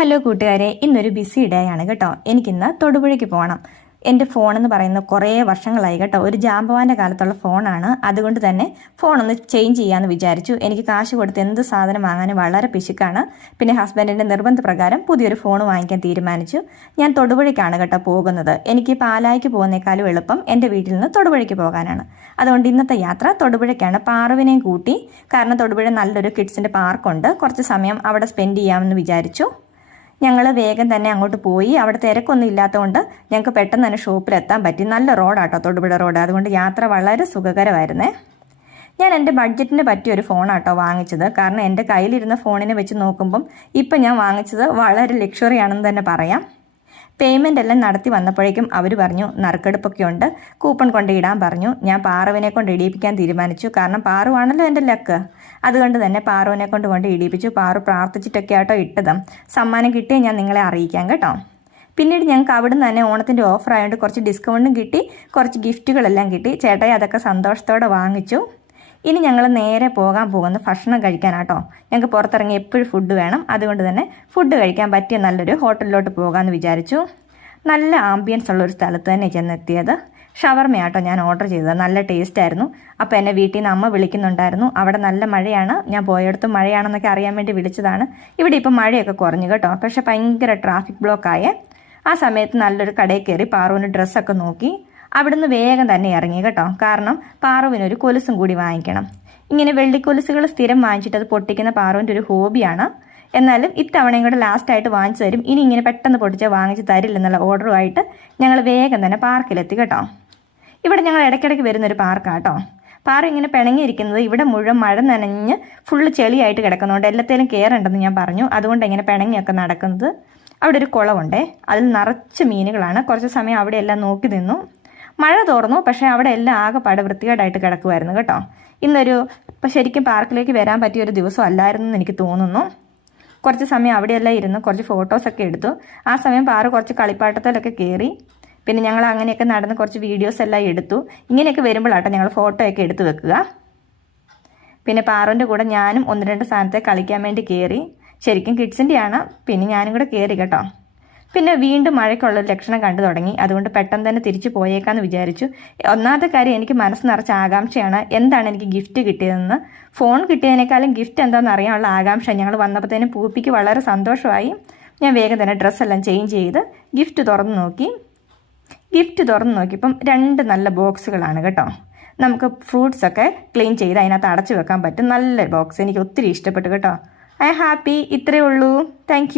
Hello കൂട്ടുകാരെ, ഇന്നൊരു BC day ആണ് കേട്ടോ. എനിക്കിന്ന് തൊടുപുഴയ്ക്ക് പോകണം. എൻ്റെ ഫോണെന്ന് പറയുന്നത് കുറേ വർഷങ്ങളായി കേട്ടോ. ഒരു ജാമ്പവാൻ്റെ കാലത്തുള്ള ഫോണാണ്. അതുകൊണ്ട് തന്നെ ഫോണൊന്ന് ചേഞ്ച് ചെയ്യാമെന്ന് വിചാരിച്ചു. എനിക്ക് കാശ് കൊടുത്ത് എന്ത് സാധനം വാങ്ങാനും വളരെ പിശുക്കാണ്. പിന്നെ ഹസ്ബൻഡിൻ്റെ നിർബന്ധപ്രകാരം പുതിയൊരു ഫോൺ വാങ്ങിക്കാൻ തീരുമാനിച്ചു. ഞാൻ തൊടുപുഴയ്ക്കാണ് കേട്ടോ പോകുന്നത്. എനിക്ക് പാലായ്ക്ക് പോകുന്നേക്കാളും എളുപ്പം എൻ്റെ വീട്ടിൽ നിന്ന് തൊടുപുഴയ്ക്ക് പോകാനാണ്. അതുകൊണ്ട് ഇന്നത്തെ യാത്ര തൊടുപുഴയ്ക്കാണ്. പാറുവിനെയും കൂട്ടി, കാരണം തൊടുപുഴ നല്ലൊരു കിഡ്സിൻ്റെ പാർക്കുണ്ട്. കുറച്ച് സമയം അവിടെ സ്പെൻഡ് ചെയ്യാമെന്ന് വിചാരിച്ചു. ഞങ്ങൾ വേഗം തന്നെ അങ്ങോട്ട് പോയി. അവിടെ തിരക്കൊന്നും ഇല്ലാത്തതുകൊണ്ട് ഞങ്ങൾക്ക് പെട്ടെന്ന് തന്നെ ഷോപ്പിലെത്താൻ പറ്റി. നല്ല റോഡാട്ടോ തൊടുപുഴ റോഡ്. അതുകൊണ്ട് യാത്ര വളരെ സുഖകരമായിരുന്നേ. ഞാൻ എൻ്റെ ബഡ്ജറ്റിന് പറ്റിയൊരു ഫോണാട്ടോ വാങ്ങിച്ചത്. കാരണം എൻ്റെ കയ്യിലിരുന്ന ഫോണിനെ വെച്ച് നോക്കുമ്പം ഇപ്പം ഞാൻ വാങ്ങിച്ചത് വളരെ ലക്ഷറി ആണെന്ന് തന്നെ പറയാം. പേയ്മെൻ്റ് എല്ലാം നടത്തി വന്നപ്പോഴേക്കും അവർ പറഞ്ഞു നറുക്കെടുപ്പൊക്കെ ഉണ്ട്, കൂപ്പൺ കൊണ്ട് ഇടാൻ പറഞ്ഞു. ഞാൻ പാറുവിനെ കൊണ്ട് ഇടിയിപ്പിക്കാൻ തീരുമാനിച്ചു. കാരണം പാറുവാണല്ലോ എൻ്റെ ലക്ക്. അതുകൊണ്ട് തന്നെ പാറുവിനെ കൊണ്ട് ഇടിയിപ്പിച്ചു. പാറു പ്രാർത്ഥിച്ചിട്ടൊക്കെ ആട്ടോ ഇട്ടത്. സമ്മാനം കിട്ടിയേ ഞാൻ നിങ്ങളെ അറിയിക്കാം കേട്ടോ. പിന്നീട് ഞങ്ങൾക്ക് അവിടെ നിന്ന് തന്നെ ഓണത്തിൻ്റെ ഓഫർ ആയതുകൊണ്ട് കുറച്ച് ഡിസ്കൗണ്ടും കിട്ടി, കുറച്ച് ഗിഫ്റ്റുകളെല്ലാം കിട്ടി. ചേട്ടായി അതൊക്കെ സന്തോഷത്തോടെ വാങ്ങിച്ചു. ഇനി ഞങ്ങൾ നേരെ പോകാൻ പോകുന്നത് ഭക്ഷണം കഴിക്കാനാട്ടോ. ഞങ്ങൾക്ക് പുറത്തിറങ്ങി എപ്പോഴും ഫുഡ് വേണം. അതുകൊണ്ട് തന്നെ ഫുഡ് കഴിക്കാൻ പറ്റിയ നല്ലൊരു ഹോട്ടലിലോട്ട് പോകാമെന്ന് വിചാരിച്ചു. നല്ല ആംബിയൻസ് ഉള്ളൊരു സ്ഥലത്ത് തന്നെ ചെന്നെത്തിയത്. ഷവർമയാട്ടോ ഞാൻ ഓർഡർ ചെയ്തത്. നല്ല ടേസ്റ്റ് ആയിരുന്നു. അപ്പോൾ എന്നെ വീട്ടിൽ നിന്ന് അമ്മ വിളിക്കുന്നുണ്ടായിരുന്നു. അവിടെ നല്ല മഴയാണ്. ഞാൻ പോയടത്തും മഴയാണെന്നൊക്കെ അറിയാൻ വേണ്ടി വിളിച്ചതാണ്. ഇവിടെ ഇപ്പം മഴയൊക്കെ കുറഞ്ഞു കേട്ടോ. പക്ഷേ ഭയങ്കര ട്രാഫിക് ബ്ലോക്കായേ. ആ സമയത്ത് നല്ലൊരു കടയിൽ കയറി പാറുവിൻ്റെ ഡ്രസ്സൊക്കെ നോക്കി അവിടുന്ന് വേഗം തന്നെ ഇറങ്ങി കേട്ടോ. കാരണം പാറുവിനൊരു കൊലുസും കൂടി വാങ്ങിക്കണം. ഇങ്ങനെ വെള്ളിക്കൊലുസുകൾ സ്ഥിരം വാങ്ങിച്ചിട്ട് അത് പൊട്ടിക്കുന്ന പാറുവിൻ്റെ ഒരു ഹോബിയാണ്. എന്നാലും ഇത്തവണയും കൂടെ ലാസ്റ്റായിട്ട് വാങ്ങിച്ചു തരും. ഇനി ഇങ്ങനെ പെട്ടെന്ന് പൊട്ടിച്ചാൽ വാങ്ങിച്ച് തരില്ലെന്നുള്ള ഓർഡറുമായിട്ട് ഞങ്ങൾ വേഗം തന്നെ പാർക്കിലെത്തി കേട്ടോ. ഇവിടെ ഞങ്ങൾ ഇടയ്ക്കിടയ്ക്ക് വരുന്നൊരു പാർക്കാട്ടോ. പാറ ഇങ്ങനെ പിണങ്ങിയിരിക്കുന്നത് ഇവിടെ മുഴുവൻ മഴ നനഞ്ഞ് ഫുള്ള് ചെളിയായിട്ട് കിടക്കുന്നതുകൊണ്ട് എല്ലാത്തേലും കയറേണ്ടെന്ന് ഞാൻ പറഞ്ഞു. അതുകൊണ്ട് ഇങ്ങനെ പിണങ്ങിയൊക്കെ നടക്കുന്നത്. അവിടെ ഒരു കുളമുണ്ടേ, അതിൽ നിറച്ച് മീനുകളാണ്. കുറച്ച് സമയം അവിടെ എല്ലാം നോക്കി നിന്നു. മഴ തോർന്നു, പക്ഷേ അവിടെ എല്ലാം ആകെപ്പാടെ വൃത്തികേടായിട്ട് കിടക്കുമായിരുന്നു കേട്ടോ. ഇപ്പം ശരിക്കും പാർക്കിലേക്ക് വരാൻ പറ്റിയൊരു ദിവസം അല്ലായിരുന്നു എന്ന് എനിക്ക് തോന്നുന്നു. കുറച്ച് സമയം അവിടെയെല്ലാം ഇരുന്ന് കുറച്ച് ഫോട്ടോസൊക്കെ എടുത്തു. ആ സമയം പാറ കുറച്ച് കളിപ്പാട്ടത്തിലൊക്കെ കയറി. പിന്നെ ഞങ്ങൾ അങ്ങനെയൊക്കെ നടന്ന് കുറച്ച് വീഡിയോസ് എല്ലാം എടുത്തു. ഇങ്ങനെയൊക്കെ വരുമ്പോഴാട്ടോ ഞങ്ങൾ ഫോട്ടോയൊക്കെ എടുത്ത് വെക്കുക. പിന്നെ പാറുവിൻ്റെ കൂടെ ഞാനും 1-2 സ്ഥാനത്തെ കളിക്കാൻ വേണ്ടി കയറി. ശരിക്കും കിഡ്സിൻ്റെയാണ്. പിന്നെ ഞാനും കൂടെ കയറി കേട്ടോ. പിന്നെ വീണ്ടും മഴയ്ക്കുള്ളൊരു ലക്ഷണം കണ്ടു തുടങ്ങി. അതുകൊണ്ട് പെട്ടെന്ന് തന്നെ തിരിച്ചു പോയേക്കാമെന്ന് വിചാരിച്ചു. ഒന്നാമത്തെ കാര്യം, എനിക്ക് മനസ്സ് നിറച്ച ആകാംക്ഷയാണ് എന്താണ് എനിക്ക് ഗിഫ്റ്റ് കിട്ടിയതെന്ന്. ഫോൺ കിട്ടിയതിനേക്കാളും ഗിഫ്റ്റ് എന്താണെന്ന് അറിയാനുള്ള ആകാംക്ഷ. ഞങ്ങൾ വന്നപ്പോഴത്തേനും പൂപ്പിക്ക് വളരെ സന്തോഷമായി. ഞാൻ വേഗം തന്നെ ഡ്രസ്സെല്ലാം ചേഞ്ച് ചെയ്ത് ഗിഫ്റ്റ് തുറന്ന് നോക്കിയപ്പം 2 നല്ല ബോക്സുകളാണ് കേട്ടോ. നമുക്ക് ഫ്രൂട്ട്സൊക്കെ ക്ലീൻ ചെയ്ത് അതിനകത്ത് അടച്ചു വെക്കാൻ പറ്റും. നല്ല ബോക്സ്, എനിക്ക് ഒത്തിരി ഇഷ്ടപ്പെട്ടു കേട്ടോ. I happy. ഇത്രയേ ഉള്ളൂ. താങ്ക്